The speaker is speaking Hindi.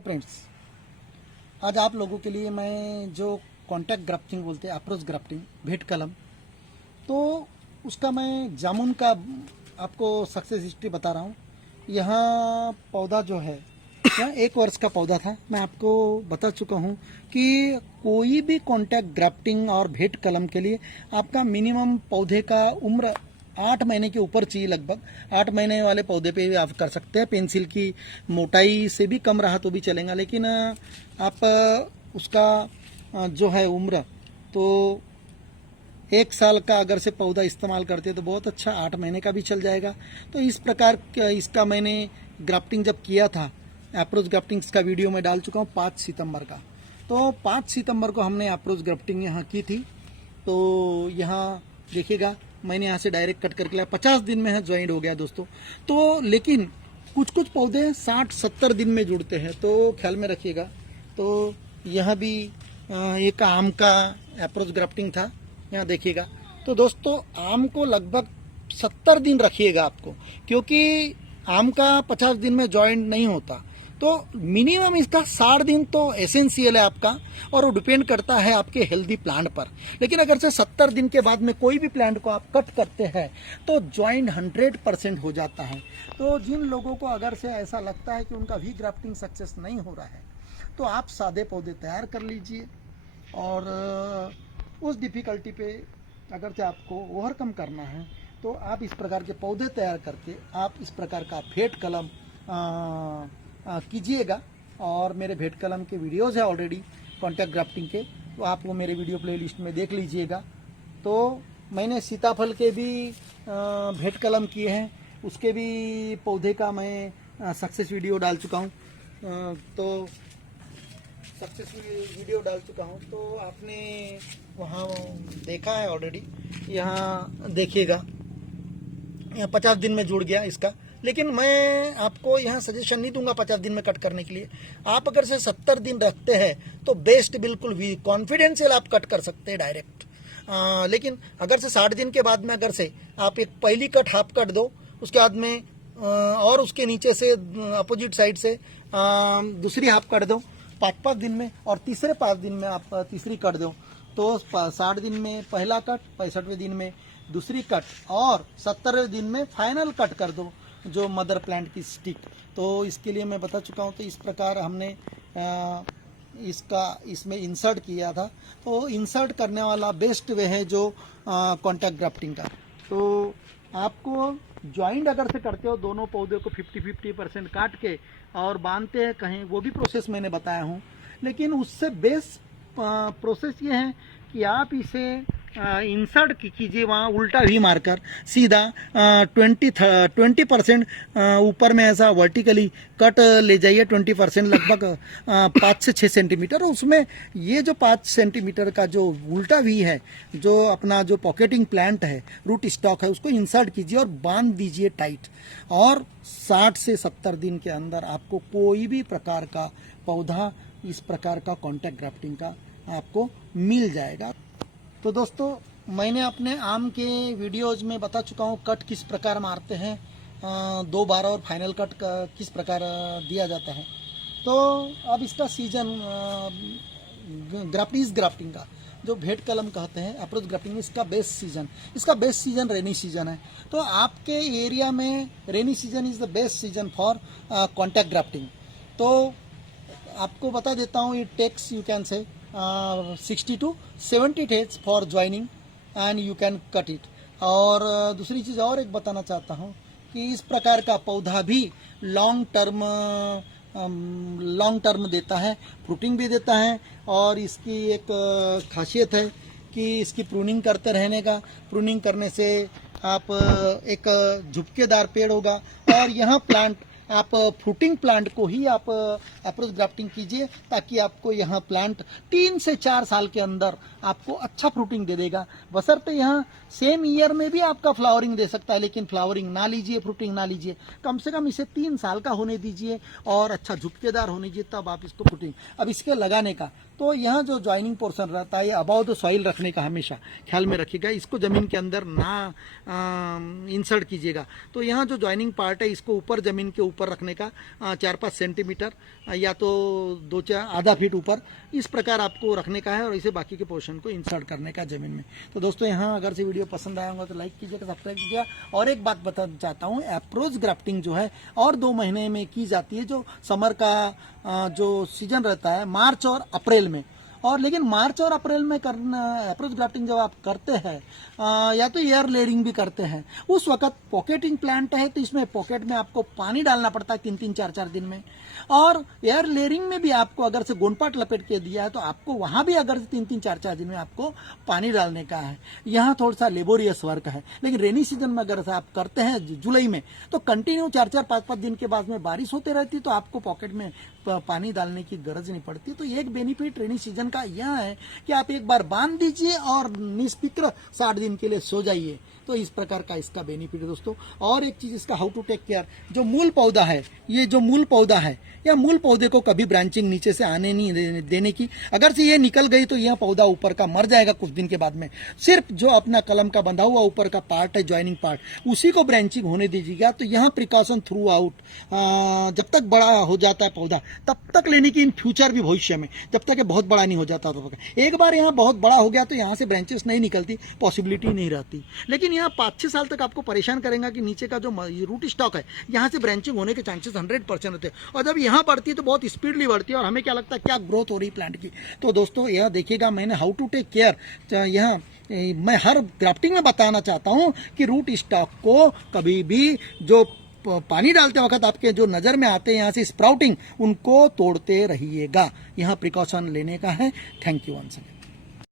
फ्रेंड्स, आज आप लोगों के लिए मैं जो कॉन्टैक्ट ग्राफ्टिंग बोलते हैं, अप्रोच ग्राफ्टिंग, भेंट कलम, तो उसका मैं जामुन का आपको सक्सेस हिस्ट्री बता रहा हूँ। यहाँ पौधा जो है, यहाँ 1 वर्ष का पौधा था। मैं आपको बता चुका हूँ कि कोई भी कॉन्टैक्ट ग्राफ्टिंग और भेंट कलम के लिए आपका मिनिमम पौधे का उम्र 8 महीने के ऊपर चाहिए। लगभग 8 महीने वाले पौधे पे भी आप कर सकते हैं। पेंसिल की मोटाई से भी कम रहा तो भी चलेगा, लेकिन आप उसका जो है उम्र, तो 1 साल का अगर से पौधा इस्तेमाल करते हैं तो बहुत अच्छा, 8 महीने का भी चल जाएगा। तो इस प्रकार इसका मैंने ग्राफ्टिंग जब किया था, अप्रोच ग्राफ्टिंग का वीडियो मैं डाल चुका हूँ 5 सितंबर का। तो 5 सितंबर को हमने अप्रोच ग्राफ्टिंग यहाँ की थी। तो यहाँ देखिएगा, मैंने यहाँ से डायरेक्ट कट करके लाया। 50 दिन में है ज्वाइंट हो गया दोस्तों। तो लेकिन कुछ कुछ पौधे 60-70 दिन में जुड़ते हैं, तो ख्याल में रखिएगा। तो यह भी एक आम का अप्रोच ग्राफ्टिंग था, यहाँ देखिएगा। तो दोस्तों, आम को लगभग 70 दिन रखिएगा आपको, क्योंकि आम का 50 दिन में ज्वाइंट नहीं होता। तो मिनिमम इसका 60 दिन तो एसेंशियल है आपका, और वो डिपेंड करता है आपके हेल्दी प्लांट पर। लेकिन अगर से 70 दिन के बाद में कोई भी प्लांट को आप कट करते हैं तो ज्वाइंट 100% हो जाता है। तो जिन लोगों को अगर से ऐसा लगता है कि उनका वी ग्राफ्टिंग सक्सेस नहीं हो रहा है, तो आप सादे पौधे तैयार कर लीजिए, और उस डिफ़िकल्टी पे अगर से आपको ओवरकम करना है तो आप इस प्रकार के पौधे तैयार करके आप इस प्रकार का भेंट कलम कीजिएगा। और मेरे भेंट कलम के वीडियोज़ है ऑलरेडी कॉन्टैक्ट ग्राफ्टिंग के, तो आप वो मेरे वीडियो प्लेलिस्ट में देख लीजिएगा। तो मैंने सीताफल के भी भेंट कलम किए हैं, उसके भी पौधे का मैं सक्सेस वीडियो डाल चुका हूँ। तो सक्सेस वीडियो डाल चुका हूँ, तो आपने वहाँ देखा है ऑलरेडी। यहाँ देखिएगा, यहाँ 50 दिन में जुड़ गया इसका। लेकिन मैं आपको यहाँ सजेशन नहीं दूंगा 50 दिन में कट करने के लिए। आप अगर से 70 दिन रखते हैं तो बेस्ट, बिल्कुल भी कॉन्फिडेंशियल आप कट कर सकते हैं डायरेक्ट। लेकिन अगर से 60 दिन के बाद में अगर से आप एक पहली कट हाफ कट दो, उसके बाद में और उसके नीचे से अपोजिट साइड से दूसरी हाफ कट दो 5-5 दिन में, और तीसरे 5 दिन में आप तीसरी कट दो, तो 60 दिन में पहला कट, 65वें दिन में दूसरी कट, और 70वें दिन में फाइनल कट कर दो जो मदर प्लांट की स्टिक। तो इसके लिए मैं बता चुका हूँ। तो इस प्रकार हमने इसमें इंसर्ट किया था। तो इंसर्ट करने वाला बेस्ट वे है जो कॉन्टैक्ट ग्राफ्टिंग का। तो आपको ज्वाइंट अगर से करते हो, दोनों पौधे को 50-50% काट के और बांधते हैं कहीं, वो भी प्रोसेस मैंने बताया हूँ। लेकिन उससे बेस्ट प्रोसेस ये है कि आप इसे इंसर्ट कीजिए वहाँ उल्टा भी मारकर, सीधा 20% ऊपर में ऐसा वर्टिकली कट ले जाइए। 20% लगभग 5 से 6 सेंटीमीटर। उसमें ये जो 5 सेंटीमीटर का जो उल्टा वी है, जो अपना जो पॉकेटिंग प्लांट है, रूट स्टॉक है, उसको इंसर्ट कीजिए और बांध दीजिए टाइट। और 60 से 70 दिन के अंदर आपको कोई भी प्रकार का पौधा इस प्रकार का कॉन्टैक्ट ग्राफ्टिंग का आपको मिल जाएगा। तो दोस्तों, मैंने अपने आम के वीडियोज़ में बता चुका हूँ कट किस प्रकार मारते हैं, 2 बार, और फाइनल कट किस प्रकार दिया जाता है। तो अब इसका सीजन ग्राफ्टिंग का जो भेंट कलम कहते हैं, अप्रोच ग्राफ्टिंग, इसका बेस्ट सीजन रेनी सीजन है। तो आपके एरिया में rainy season is the best season for contact grafting. तो आपको बता देता हूँ, it takes, you can say 60 to 70 days for joining and you can cut it. और दूसरी चीज़ और एक बताना चाहता हूँ कि इस प्रकार का पौधा भी लॉन्ग टर्म देता है, फ्रूटिंग भी देता है। और इसकी एक खासियत है कि इसकी प्रूनिंग करते रहने का। प्रूनिंग करने से आप एक झुपकेदार पेड़ होगा। और यहाँ प्लांट, आप फ्रूटिंग प्लांट को ही आप अप्रोच ग्राफ्टिंग कीजिए, ताकि आपको यहाँ प्लांट 3 से 4 साल के अंदर आपको अच्छा फ्रूटिंग दे देगा। बशर्ते यहाँ सेम ईयर में भी आपका फ्लावरिंग दे सकता है, लेकिन फ्लावरिंग ना लीजिए, फ्रूटिंग ना लीजिए। कम से कम इसे 3 साल का होने दीजिए और अच्छा झुपकेदार होने दीजिए, तब आप इसको फ्रूटिंग। अब इसके लगाने का, तो यहाँ जो ज्वाइनिंग पोर्शन रहता है, अबाव द सॉइल रखने का हमेशा ख्याल में रखिएगा। इसको ज़मीन के अंदर ना इंसर्ट कीजिएगा। तो यहाँ जो ज्वाइनिंग पार्ट है, इसको ऊपर ज़मीन के ऊपर ऊपर रखने का, 4-5 सेंटीमीटर या तो 2-4 आधा फीट ऊपर, इस प्रकार आपको रखने का है और इसे बाकी के पोर्शन को इंसर्ट करने का जमीन में। तो दोस्तों यहाँ अगर से वीडियो पसंद आया होगा तो लाइक कीजिएगा, सब्सक्राइब कीजिएगा। और एक बात बताना चाहता हूँ, अप्रोच ग्राफ्टिंग जो है और 2 महीने में की जाती है, जो समर का जो सीजन रहता है मार्च और अप्रैल में। और लेकिन मार्च और अप्रैल में करना अप्रोच ग्राफ्टिंग जब आप करते हैं या तो एयर लेयरिंग भी करते हैं, उस वक्त पॉकेटिंग प्लांट है तो इसमें पॉकेट में आपको पानी डालना पड़ता है 3-3 4-4 दिन में। और एयर लेयरिंग में भी आपको अगर से गोंडपाट लपेट के दिया है तो आपको वहां भी अगर से 3-3 4-4 दिन में आपको पानी डालने का है। यहाँ थोड़ा सा लेबोरियस वर्क है, लेकिन रेनी सीजन में अगर से आप करते हैं जुलाई में तो कंटिन्यू 4-4 5-5 दिन के बाद में बारिश होते रहती है तो आपको पॉकेट में पानी डालने की गरज नहीं पड़ती। तो एक बेनिफिट रेनी सीजन का यह है कि आप एक बार बांध दीजिए और निष्फिक्र 60 दिन के लिए सो जाइए। तो इस प्रकार का इसका बेनिफिट है दोस्तों। और एक चीज इसका हाउ टू टेक केयर, जो मूल पौधा है, ये जो मूल पौधा है, या मूल पौधे को कभी ब्रांचिंग नीचे से आने नहीं देने की। अगर से ये निकल गई तो यह पौधा ऊपर का मर जाएगा कुछ दिन के बाद में। सिर्फ जो अपना कलम का बंधा हुआ ऊपर का पार्ट है, ज्वाइनिंग पार्ट, उसी को ब्रांचिंग होने दीजिएगा। तो यहाँ प्रिकॉशन थ्रू आउट, जब तक बड़ा हो जाता है पौधा तब तक लेने की, इन फ्यूचर भी भविष्य में, जब तक ये बहुत बड़ा नहीं हो जाता तब तक। एक बार यहाँ बहुत बड़ा हो गया तो यहाँ से ब्रांचेस नहीं निकलती, पॉसिबिलिटी नहीं रहती। लेकिन यहाँ 5-6 साल तक आपको परेशान करेगा कि नीचे का जो रूट स्टॉक है यहाँ से ब्रांचिंग होने के चांसेस 100% होते हैं। और जब यहाँ बढ़ती है तो बहुत स्पीडली बढ़ती है और हमें क्या लगता है क्या ग्रोथ हो रही प्लांट की। तो दोस्तों यह देखिएगा, मैंने हाउ टू टेक केयर यहाँ मैं हर ग्राफ्टिंग में बताना चाहता हूँ कि रूट स्टॉक को कभी भी जो पानी डालते वक्त आपके जो नज़र में आते हैं यहाँ से स्प्राउटिंग, उनको तोड़ते रहिएगा। यहाँ प्रिकॉशन लेने का है। Thank you once again.